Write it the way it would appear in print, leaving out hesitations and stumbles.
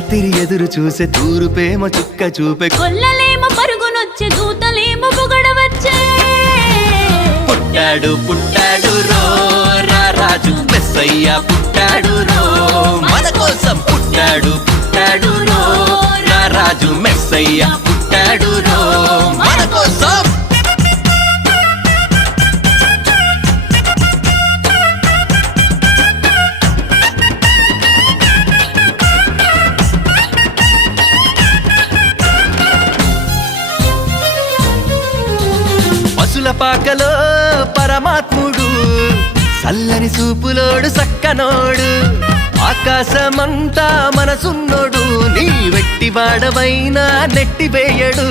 రాత్రి ఎదురు చూసే తూరుపేమ చుక్క చూపే కొల్లలేమో పరుగునొచ్చే దూతలేమో పొగడవచ్చే పుట్టాడు పుట్టాడు రో రా రాజు మెస్సయ్య పుట్టాడు రో మన కోసం పుట్టాడు పుట్టాడు రో రా రాజు మెస్సయ్య పుట్టాడు రో మన కోసం పసుల పాకలో పరమాత్ముడు చల్లని చూపులోడు సక్కనోడు ఆకాశమంతా మనసున్నోడు నీ వెట్టి వాడవైనా నెట్టివేయడు